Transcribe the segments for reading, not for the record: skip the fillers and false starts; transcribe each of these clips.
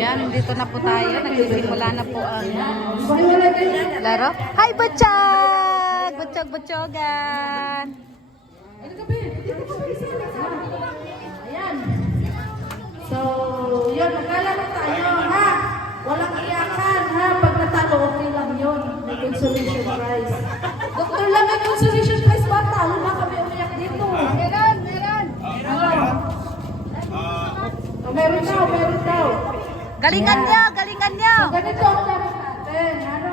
Ayan, dito na po tayo. Nagsisimula na po ang laro. Hi, Butchog! Butchog-butchogan! Ayan. So, yun. Magkalaro tayo, ha? Walang iyakan, ha? Pag natalo, okay lang yun. May consolation prize. Doktor lang, may consolation prize ba? Talo na kami umiyak dito. Meron. Ano? Meron daw. Galingan niyo! Galingan niyo! So, ganito ang dapat natin. Ano?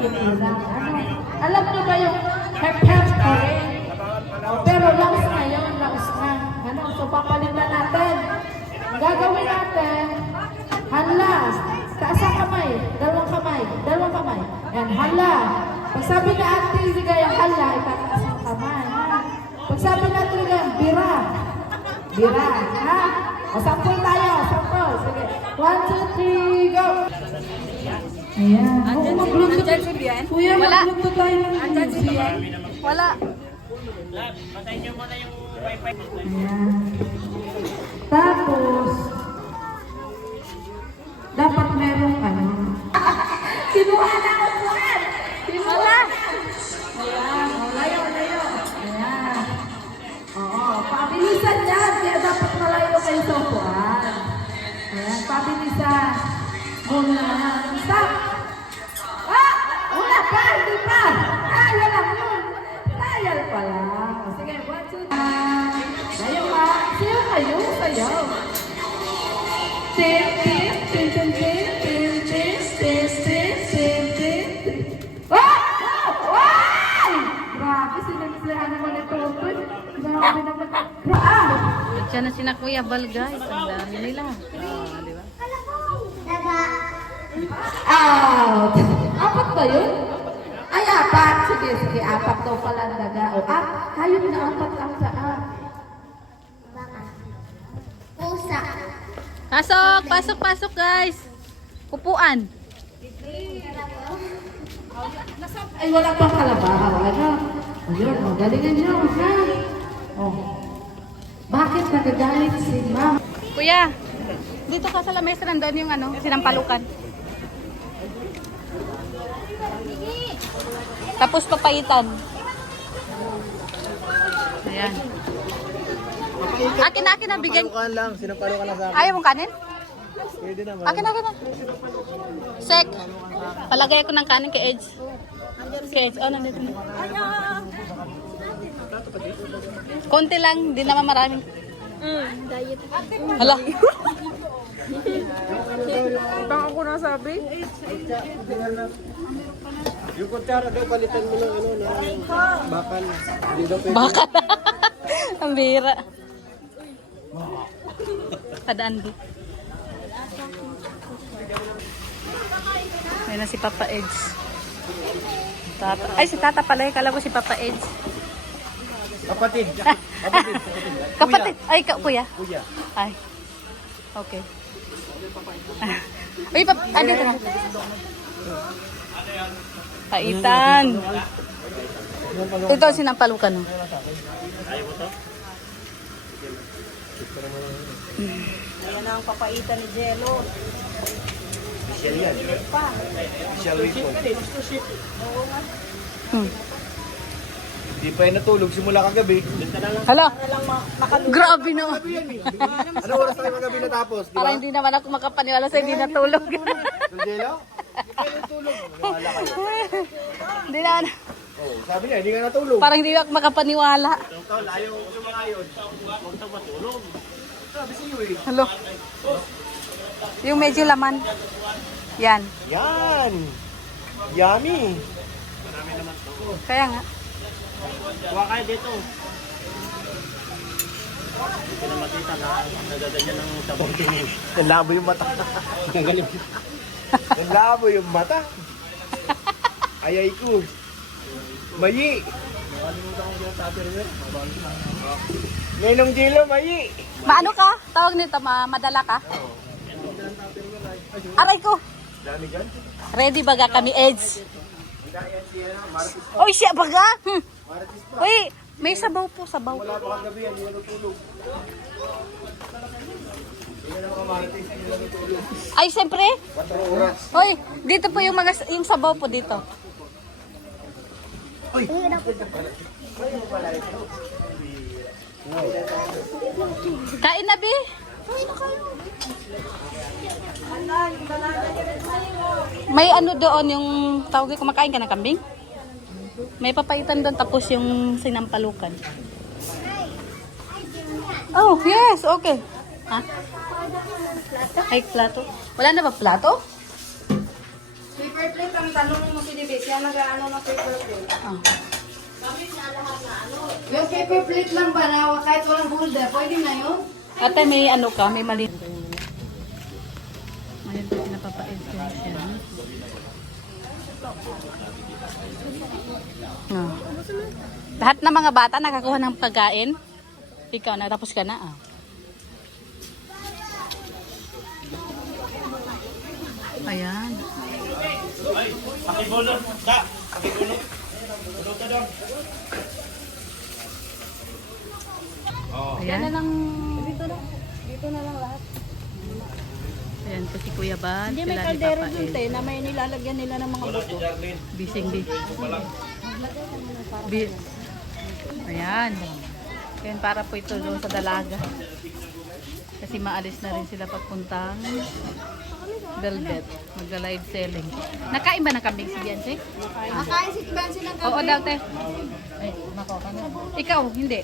Sila. Ano? Alam niyo ba yung hep-hep hooray? Pero laos na yun, laos na. Ano? So, papalitan natin. Gagawin natin, hala, taas ang kamay, dalawang kamay. Yan, hala. Pag sabi na Ate Ligaya, hala, itataas ang kamay. Ha? Pag sabi na Ate Ligaya, bira, ha? O, sampol tayo, sampol. Sige, 1, 2, 3, go! Ayan. Oo, maglunto. Kuya, maglunto tayo ng music. Wala. Ayan. Tapos, dapat merong ano. Kinuha na ako buwan! Kinuha! Ayan. Layo. Ayan. Oo, pabilisan yan. Kaya dapat malayo kayo sa upuan. Ayan, pabilisan. Muna. Stop! Ah! Wala pa! Hindi pa! Kaya lang yun! Kaya pa lang. Sige, 1, 2, 3. Sayaw ka. Sayaw kayo. Sayaw. Tim. Ah! Ay! Grabe, sinagsilahan naman ito. Grabe naman. Diyan na sina Kuya Bal, guys. Ang dami nila. Di ba? Out! Apat ba yun? Ay, apat. Sige. Apat daw pala ang daga. O, hayop na apat ang saan. Pusa. Pasok, guys. Upuan. Ay, wala pang kalabaw. Ano? Ayun, galingan nyo. Ha? Oh. Bakit nagagalit si ma'am? Kuya, dito ka sa lamesa, nandun yung sinampalukan. Tapos papaitan. Ayan. Akin na, bigyan. Sinampalukan lang, sinampalukan lang sa akin. Ayaw mong kanin? Pwede naman. Akin na. Sek, palagay ako ng kanin kay Edge. Kay Edge, nandito na. Konti lang, di naman maraming. Diet. Hala. Baka ako nasabi? Yung kutsara daw, palitan mo ng bakal. Hindi daw pwede. Baka na. Ang bira. Kadaan di. Ayun na si Papa Edge. Ay, si Tata pala. Kala ko si Papa Edge. Kapatid. Kapatid. Ay, kuya. Kuya. Ay. Okay. Uy, dito na. Paitan. Ito ang sinampalukan. No? Ayan ang papaitan ni Jello. Michelle yan. Michelle Wipon. Hindi pa yan natulog simula kagabi. Hala. Grabe no. Ano oras tayo magabi natapos? Di ba? Para hindi naman ako makapaniwala sa hindi natulog. Jello? Hindi pa yan natulog. Maniwala kayo. Hindi naman. Oh, sabi niya, hindi ka natulog. Parang hindi ako makapaniwala. Ayaw ko sumayon. Huwag ka matulog. Sabi sa iyo eh. Hello. Yung medyo laman. Yan. Yan. Yummy. Kaya nga. Kuha kayo dito. Hindi na makita na nagaganyan ng sabong tingin. Nalabo yung mata. Nagalim. Nalabo yung mata. Ayay ko. Mayi. Nenong Jilo, mayi. Maano ka? Tawag nito, madala ka? Aray ko. Dami dyan. Ready baga kami, Edge? Uy, siya baga? Uy, may sabaw po, sabaw. Wala pa kagabi yan, hindi natulog. Ay, siyempre. 4 oras. Hoy, dito po yung mga yung sabaw po dito. Kain na, Bi. May ano doon yung tawag ko, kumakain ka ng kambing? May papaitan doon tapos yung sinampalukan. Oh, yes, okay. Ha? Ay, plato. Wala na ba plato? Paper plate ang tanong mo si Debe. Siya nag-ano ng paper plate. Oh. Yung paper plate lang ba na kahit walang holder, pwede na yun? Ate, may ano ka, may mali. Ayun po, napapait ko siya. Oh. Lahat ng mga bata nakakuha ng pagkain. Ikaw, natapos ka na. Ah. Ayan. Pakibulong. Da. Pakibulong. Bulong ka daw. Ayan. lang, dito na lang lahat. Ayan po si Kuya Bal. Hindi may sila ni kaldero Papa dun, El. te, na may nilalagyan nila ng mga buto. Bising bi. Ayan. Ayan para po ito doon sa dalaga. Kasi maalis na rin sila papuntang Velvet. Magla-live selling. Nakain ba ng kambing si Beyonce? Nakain si Bensi ng Oo daw, te. Ay, nako ka na. Ikaw, hindi.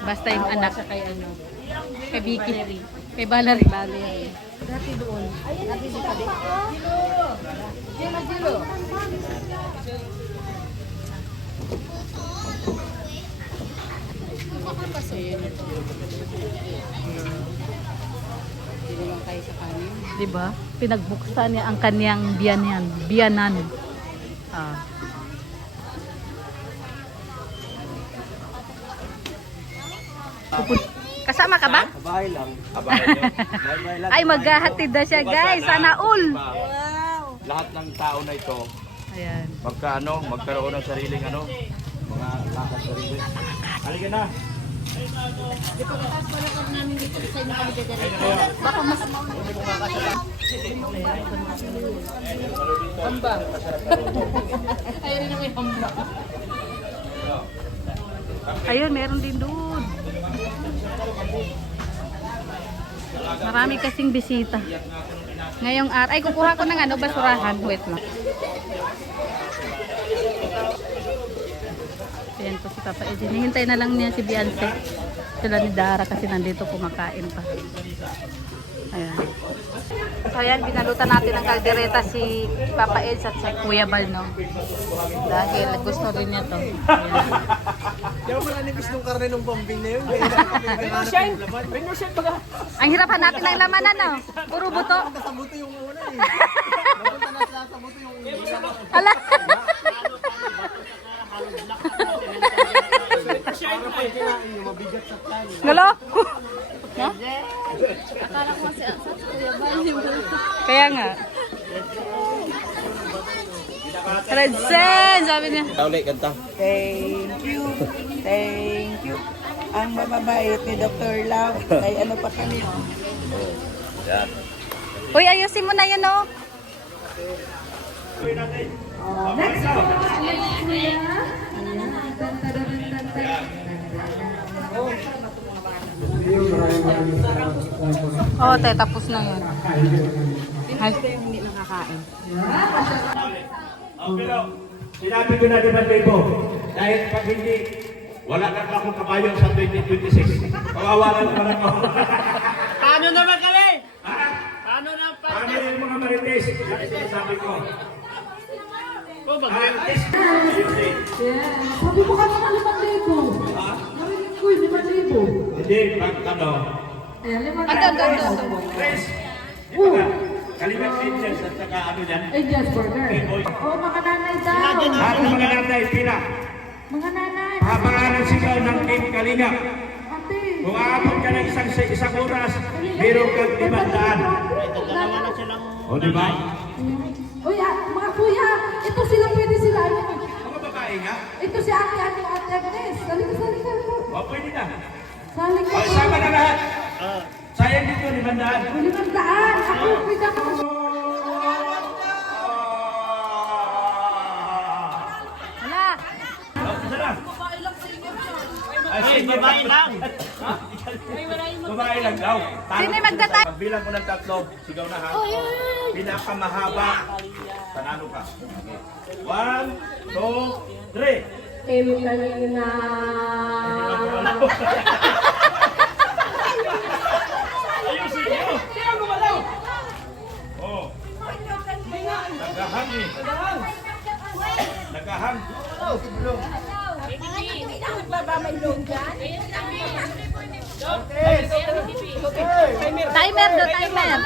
Basta yung anak. kay ano. Kay Vicky. Kay Valerie. Dati doon. Dati si Tabi. Gilo. Diba? Pinagbuksan niya ang kanyang biyanan. Ah. Kasama ka ba? Kabahay lang. Kabahay lang. Bye-bye lang. Ay, maghahatid na siya, guys. Sana all. Lahat ng tao na ito, Ayan. magkaroon ng sariling mga lakas sarili. Halika na. Baka mas Hamba. Ayun na may hamba. ayun, meron din doon. Marami kasing bisita. Ngayong araw, ay kukuha ko ng basurahan. Wait lang. Ayan po si Papa Edwin. Hihintay na lang niya si Beyonce. Sila ni Dara kasi nandito kumakain pa. Ayan. So ayan, binalutan natin ng kaldereta si Papa Eds at si Kuya Bal, no? Dahil gusto rin niya to. Ayan. Kaya mo nanipis ng karne ng bombing na yun. Ang hirap hanapin ng laman, ano? Puro buto. Sa buto yung una eh. Napunta na sila sa buto yung Ala. para pa yung kinain yung mabigat sa plan. Galo? Akala ko kasi sa Kuya Bal. Kaya nga. Red Sen, sabi niya. Ulit, kanta. Thank you. Thank you. Ang mababait ni Dr. Love. Ay ano pa kami. Yan. Uy, ayusin mo na yan, oh. Next po, Kuya. Oh, te, tapos na yun. Ay. Pero sinabi ko na naman kayo dahil pag hindi wala ka pa akong kabayo sa 2026, kawawalan naman ako. Paano naman kami? Ha? Paano yung mga marites? Yan ang sinasabi ko. Marites? Sabi mo kanina 5,000. Narinig ko 5,000. Hindi, pag ano, Ayan, 5,000. Ando. Chris, ito ka, Kalimat Princess at saka ano yan? Ay, yes, burger. Oh, mga nanay daw. At mga nanay, pila. Mga nanay. Papangalan sigaw ng Team Kalinga. Ate. Kung aabot ka ng isang oras, meron kang 500. O, di ba? Uy, mga kuya, ito sila, pwede sila. Ano? Mga babae nga. Ito si Ate Agnes. Sali ka. O, pwede na. Sali ka. O, sama na lahat. Sayang dito, 500. 500. Ako, pwede ako. Hala. Isa na. Ay, babae lang. Babae lang daw. Sino yung magtatay? Pagbilang ko ng 3, sigaw na ha. Pinakamahaba, panalo ka. 1, 2, 3. Kanina. Ayusin niyo! Sino gumalaw? Oh. Nagahang eh. Nagahang. Timer do, timer.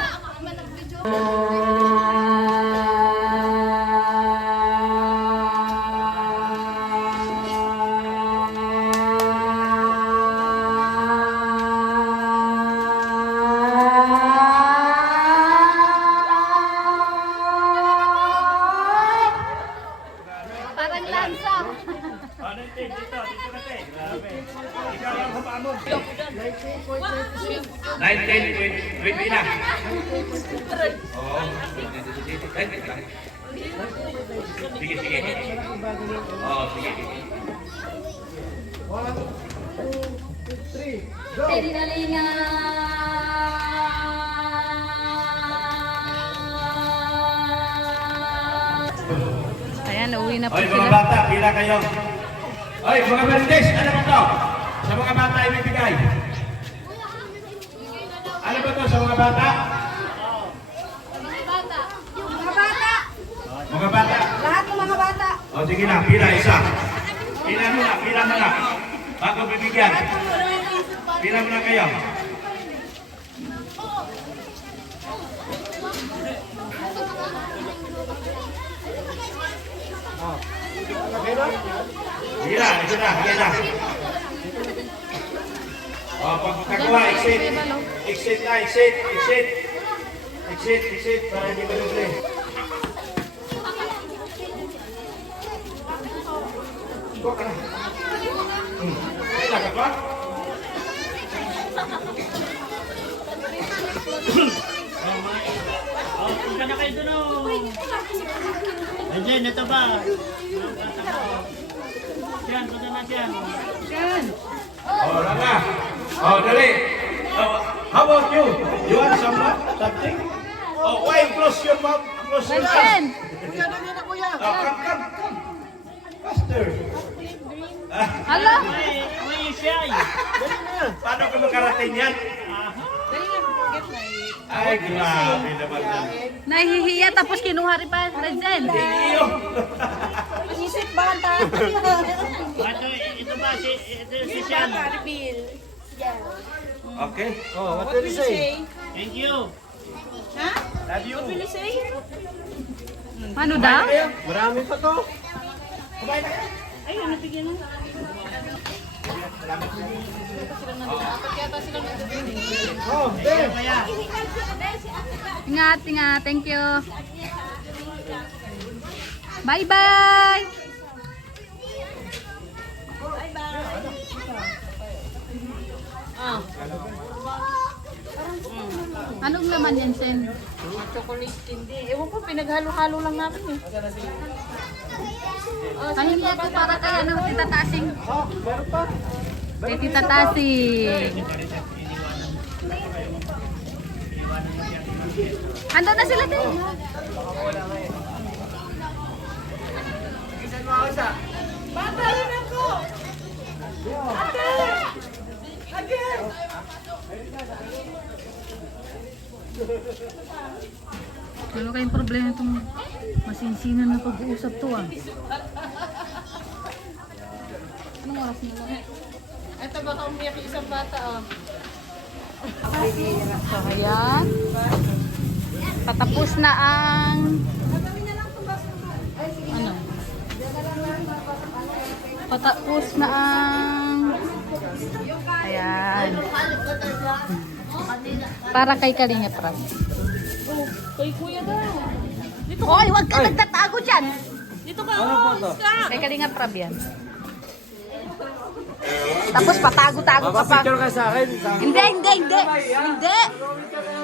Parang lansa. Ano yung tape? Dito na tape. Grabe. Ikaw ang humamon. 19.20 na. Oo. Sige, sige. Oo, sige. Ayan, uuwi na po Oy, mga sila. bata, pila kayo. Oy, mga Berdes, ano ba to? Sa mga bata ibibigay. Ano ba to sa mga bata? Mga bata. Lahat ng mga bata. O sige na, pila isa. Pila mo na. Bago bibigyan. Pila mo na kayo. Sige na. O, pagkakawa, exit. Exit. Para hindi maluble. Ikaw ka na. Ay, lagat ba? Punta na kayo doon o. Ayun, ito ba? Yan, punta na siya. Oh, Rana. Oh, dali. Oh, how about you? You want something? Oh, why close your mouth? Close your mouth. Vincent! Oh, come. Faster. Hala! May siya eh. Paano ka makarating yan? Ay, grabe naman yan. Nahihiya tapos kinuha rin pa, Vincent. Iyo. Ito ba si Sean? Okay. Oh, what will you say? Thank you. Love you. Ano daw? Marami pa to. Kumain na kayo. Oh, there. Ingat. Thank you. Bye-bye! Anong laman yan, Sen? Chocolate candy. Ewan ko, pinaghalo-halo lang namin eh. Pahingi ako para kay ano, Tita Tasing. Oh, meron pa. Kay Tita Tasing. Ando na sila din. Bata rin ako! Ano kayong problema itong masinsinan na pag-uusap to ah? Anong oras na lang? Ito baka umiyak yung isang bata oh. So, ayan. Patapos na ang ano? Patapos na ang ayan. Para kay Kalinga Pras. Kay kuya daw. Hoy, wag ka nagtatago dyan. Dito ka Ano po to? Kay Kalinga Prab yan. Tapos patago-tago ka pa. Picture ka sa akin. Hindi.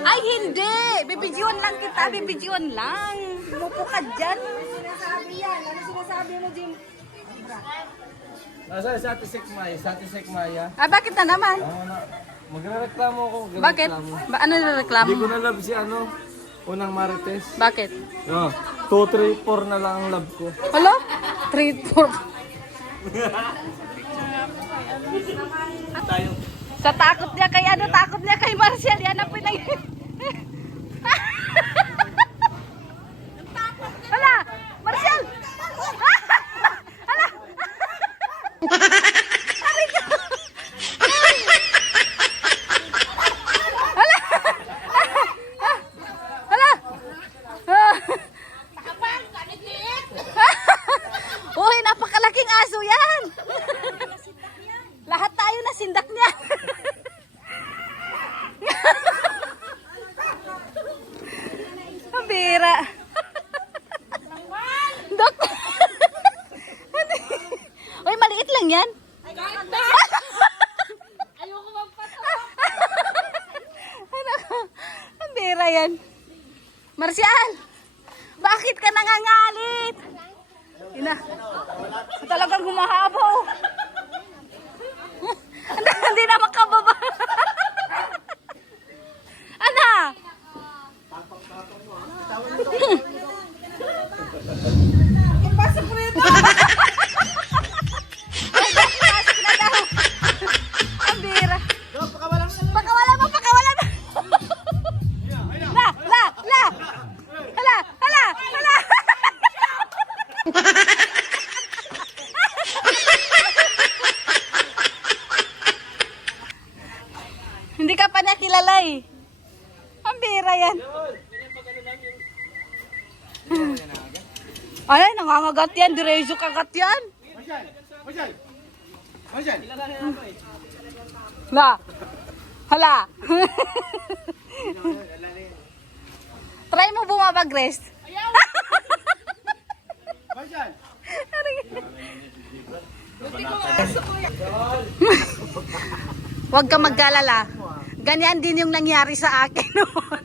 Ay, hindi. Bibidyoan lang kita. Bibidyoan lang. Mupo ka dyan. Nasa Satisek Maya. Ah, bakit na naman? Magrereklamo ako. Bakit? Ano na reklamo? Hindi ko na love si unang Marites. Bakit? 2, 3, 4 na lang ang love ko. Hello? 3, 4. Sa takot niya kay Marcial. Yan ang pinag... Hala! Marcial! Hala! Aray ko! Hala! Hala! Uy, napakalaking aso yan! Lahat tayo nasindak niya. Ang bira. Dok. Uy, maliit lang yan. Ayoko magpatawa. Ang bira yan. Marcial, bakit ka nangangalit? Ina, talagang humahabaw. Hindi na makababa. Ana? Ipasok mo ito. Ipasok na daw. Ang bira. Pakawalan mo. La. Hala. Hindi ka pa nakilala eh. Ang bira yan. Ay, nangangagat yan. Diretso kagat yan. Hala. Try mo bumabag-rest. Huwag ka magkalala. Ganyan din yung nangyari sa akin noon.